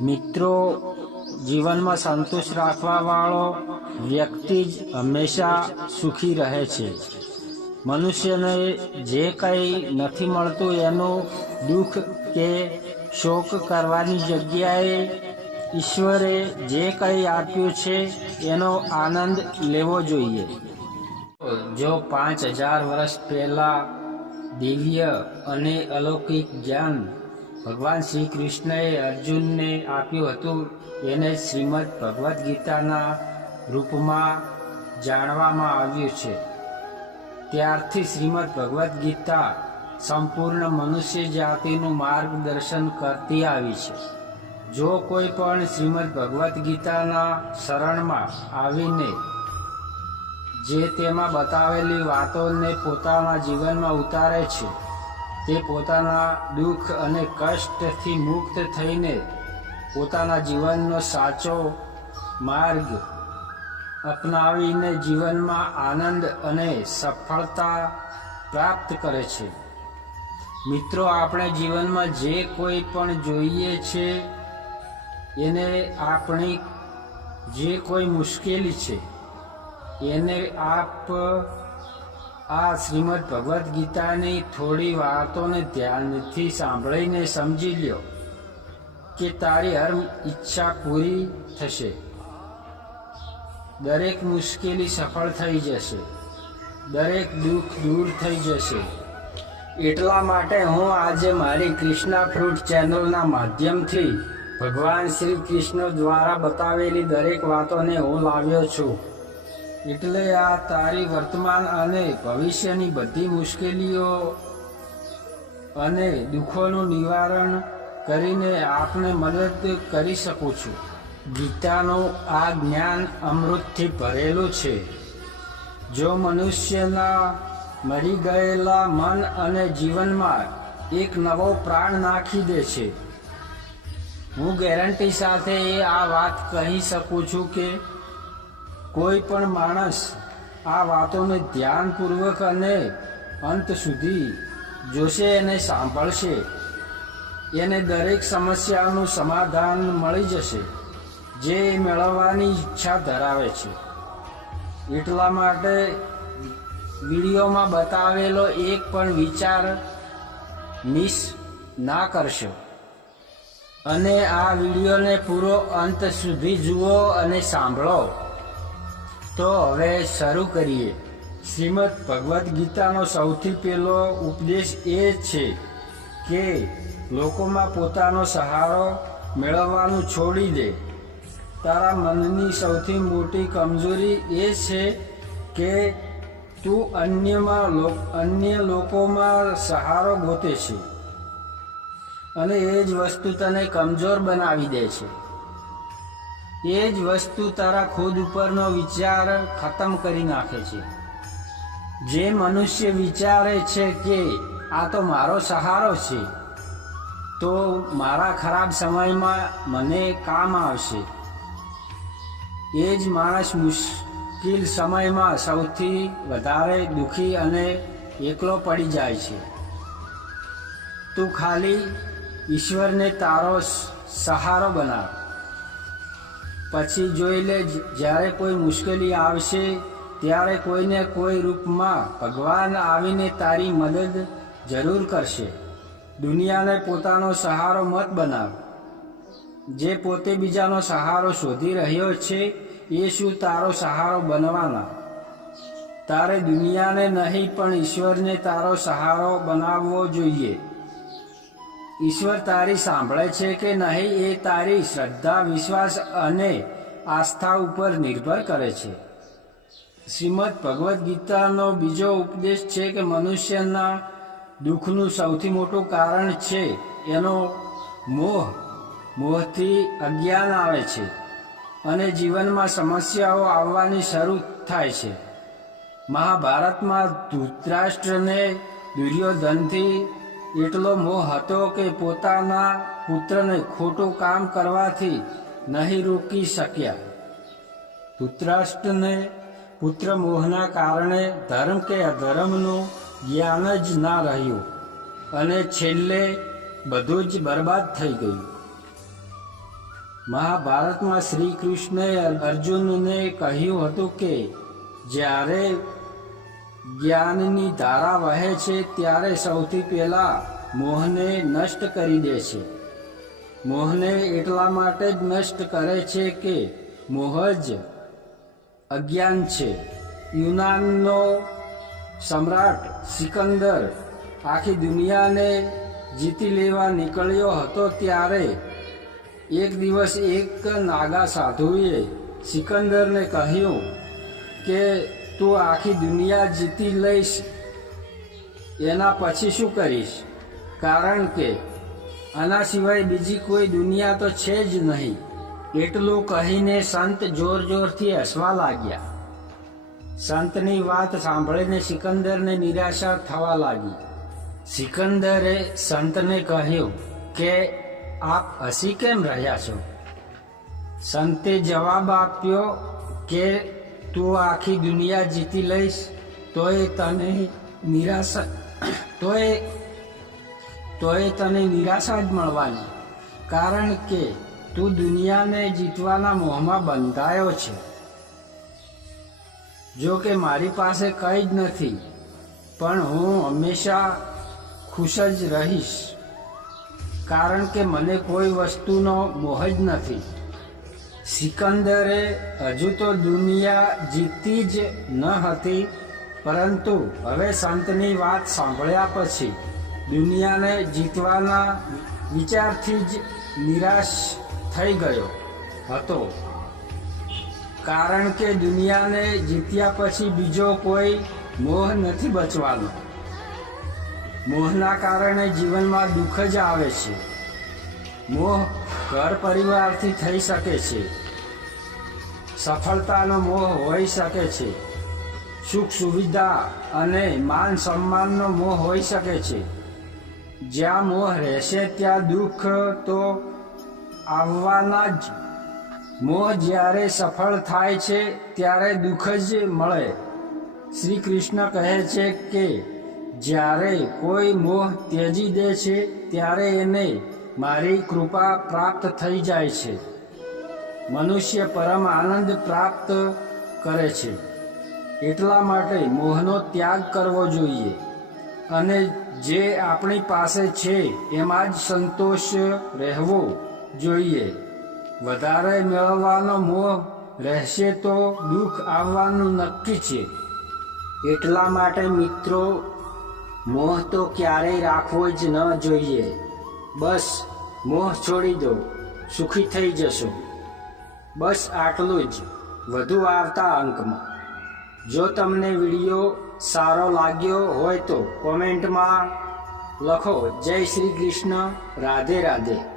મિત્રો, જીવનમાં સંતોષ રાખવા વાળો વ્યક્તિ જ હંમેશા સુખી રહે છે. મનુષ્યને જે કંઈ નથી મળતું એનું દુઃખ કે શોક કરવાની જગ્યાએ ઈશ્વરે જે કંઈ આપ્યું છે એનો આનંદ લેવો જોઈએ. જો પાંચ હજાર વર્ષ પહેલાં દિવ્ય અને અલૌકિક જ્ઞાન ભગવાન શ્રી કૃષ્ણએ અર્જુનને આપ્યું હતું. એને શ્રીમદ ભગવદ્ ગીતાના રૂપમાં જાણવામાં આવ્યું છે. ત્યારથી શ્રીમદ ભગવદ્ ગીતા સંપૂર્ણ મનુષ્ય જાતિનું માર્ગદર્શન કરતી આવી છે. જો કોઈ પણ શ્રીમદ ભગવદ્ ગીતાના શરણમાં આવીને જે તેમાં બતાવેલી વાતોને પોતાના જીવનમાં ઉતારે છે તે પોતાના દુઃખ અને કષ્ટથી મુક્ત થઈને પોતાના જીવનનો સાચો માર્ગ અપનાવીને જીવનમાં આનંદ અને સફળતા પ્રાપ્ત કરે છે. મિત્રો, આપણે જીવનમાં જે કોઈ પણ જોઈએ છે, એને આપણી જે કોઈ મુશ્કેલી છે, એને આપ આ શ્રીમદ ભગવદ્ ગીતાની થોડી વાતોને ધ્યાનથી સાંભળીને સમજી લ્યો કે તારી હર ઈચ્છા પૂરી થશે. દરેક મુશ્કેલી સફળ થઈ જશે. દરેક દુઃખ દૂર થઈ જશે. એટલા માટે હું આજે મારી કૃષ્ણા ફ્રૂટ ચેનલના માધ્યમથી ભગવાન શ્રી કૃષ્ણ દ્વારા બતાવેલી દરેક વાતોને હું લાવ્યો છું. એટલે આ તારી વર્તમાન અને ભવિષ્યની બધી મુશ્કેલીઓ અને દુઃખોનું નિવારણ કરીને આપને મદદ કરી શકું છું. ગીતાનું આ જ્ઞાન અમૃતથી ભરેલું છે. જો મનુષ્યના મરી ગયેલા મન અને જીવનમાં એક નવો પ્રાણ નાખી દે છે. હું ગેરંટી સાથે એ આ વાત કહી શકું છું કે કોઈ પણ માણસ આ વાતોને ધ્યાનપૂર્વક અને અંત સુધી જોશે અને સાંભળશે, એને દરેક સમસ્યાનું સમાધાન મળી જશે, જે મેળવવાની ઈચ્છા ધરાવે છે. એટલા માટે વિડીયોમાં બતાવેલો એક પણ વિચાર મિસ ના કરશો. અને આ વિડીયોને પૂરો અંત સુધી જુઓ અને સાંભળો. તો હવે શરૂ કરીએ. શ્રીમદ ભગવદ્ ગીતાનો સૌથી પહેલો ઉપદેશ એ છે કે લોકોમાં પોતાનો સહારો મેળવવાનું છોડી દે. તારા મનની સૌથી મોટી કમજોરી એ છે કે તું અન્યમાં અન્ય લોકોમાં સહારો ગોતે છે અને એ જ વસ્તુ તને કમજોર બનાવી દે છે. એ જ વસ્તુ તારા ખુદ ઉપરનો વિચાર ખતમ કરી નાખે છે. જે મનુષ્ય વિચારે છે કે આ તો મારો સહારો છે, તો મારા ખરાબ સમયમાં મને કામ આવશે. એ જ માણસ મુશ્કેલ સમયમાં સૌથી વધારે દુઃખી અને એકલો પડી જાય છે. તું ખાલી ઈશ્વરને તારો સહારો બનાવ પછી જોઈ લે જ્યારે કોઈ મુશ્કેલી આવશે, ત્યારે કોઈને કોઈ રૂપમાં ભગવાન આવીને તારી મદદ જરૂર કરશે. દુનિયાને પોતાનો સહારો મત બનાવ. જે પોતે બીજાનો સહારો શોધી રહ્યો છે એ શું તારો સહારો બનવાના. તારે દુનિયાને નહીં, પણ ઈશ્વરને તારો સહારો બનાવવો જોઈએ. ઈશ્વર તારી સાંભળે છે કે નહીં એ તારી શ્રદ્ધા, વિશ્વાસ અને આસ્થા ઉપર નિર્ભર કરે છે. શ્રીમદ ભગવદ્ ગીતાનો બીજો ઉપદેશ છે કે મનુષ્યના દુઃખનું સૌથી મોટું કારણ છે એનો મોહ. મોહથી અજ્ઞાન આવે છે અને જીવનમાં સમસ્યાઓ આવવાની શરૂ થાય છે. મહાભારતમાં ધૃતરાષ્ટ્રને દુર્યોધનથી એટલો મોહ હતો કે પોતાના પુત્રને ખોટું કામ કરવાથી નહીં રોકી શક્યા. પુત્રાષ્ટને પુત્ર મોહના કારણે ધર્મ કે અધર્મનું જ્ઞાન જ ના રહ્યું અને છેલ્લે બધું જ બરબાદ થઈ ગયું. મહાભારતમાં શ્રી કૃષ્ણે અર્જુનને કહ્યું હતું કે જ્યારે જ્ઞાનની ધારા વહે છે ત્યારે સૌથી પહેલા મોહને નષ્ટ કરી દે છે. મોહને એટલા માટે જ નષ્ટ કરે છે કે મોહ જ અજ્ઞાન છે. યુનાનનો સમ્રાટ સિકંદર આખી દુનિયાને જીતી લેવા નીકળ્યો હતો ત્યારે એક દિવસ એક નાગા સાધુએ સિકંદરને કહ્યું કે તું આખી દુનિયા જીતી લઈશ. એના પછી શું કરીશ? કારણ કે આના સિવાય બીજી કોઈ દુનિયા તો છે જ નહીં. એટલું કહીને સંત જોર જોરથી હસવા લાગ્યા. સંતની વાત સાંભળીને સિકંદરને નિરાશા થવા લાગી. સિકંદરે સંતને કહ્યું કે, આપ હસી કેમ રહ્યા છો? સંતે જવાબ આપ્યો કે તું આખી દુનિયા જીતી લઈશ, તોય તને નિરાશા, તોય તોય તને નિરાશા જ મળવાની. કારણ કે તું દુનિયાને જીતવાના મોહમાં બંધાયો છે. જો કે મારી પાસે કંઈ જ નથી, પણ હું હંમેશા ખુશ જ રહીશ. કારણ કે મને કોઈ વસ્તુનો મોહ જ નથી. સિકંદરે હજુ તો દુનિયા જીતી જ ન હતી, પરંતુ હવે સંતની વાત સાંભળ્યા પછી દુનિયાને જીતવાના વિચારથી જ નિરાશ થઈ ગયો હતો. કારણ કે દુનિયાને જીત્યા પછી બીજો કોઈ મોહ નથી બચવાનો. મોહના કારણે જીવનમાં દુઃખ જ આવે છે. મોહ ઘર પરિવારથી થઈ શકે છે. સફળતાનો મોહ હોઈ શકે છે. સુખ સુવિધા અને માન સન્માનનો મોહ હોઈ શકે છે. જ્યાં મોહ રહેશે ત્યાં દુઃખ તો આવવાના જ. મોહ જ્યારે સફળ થાય છે ત્યારે દુઃખ જ મળે. શ્રી કૃષ્ણ કહે છે કે જ્યારે કોઈ મોહ ત્યજી દે છે ત્યારે એને મારી કૃપા પ્રાપ્ત થઈ જાય છે. મનુષ્ય પરમ આનંદ પ્રાપ્ત કરે છે. એટલા માટે મોહનો ત્યાગ કરવો જોઈએ. અને જે આપણી પાસે છે, એમાં જ સંતોષ રહેવો જોઈએ. વધારે મેળવવાનો મોહ રહેશે તો દુઃખ આવવાનું નક્કી છે. એટલા માટે મિત્રો, મોહ તો ક્યારેય રાખવો જ ન જોઈએ. બસ, મોહ છોડી દો સુખી થઈ જશો. બસ આટલું જ. વધુ આવતા અંકમાં. જો તમને વીડિયો સારો લાગ્યો હોય તો કોમેન્ટમાં લખો. જય શ્રી કૃષ્ણ. રાધે રાધે.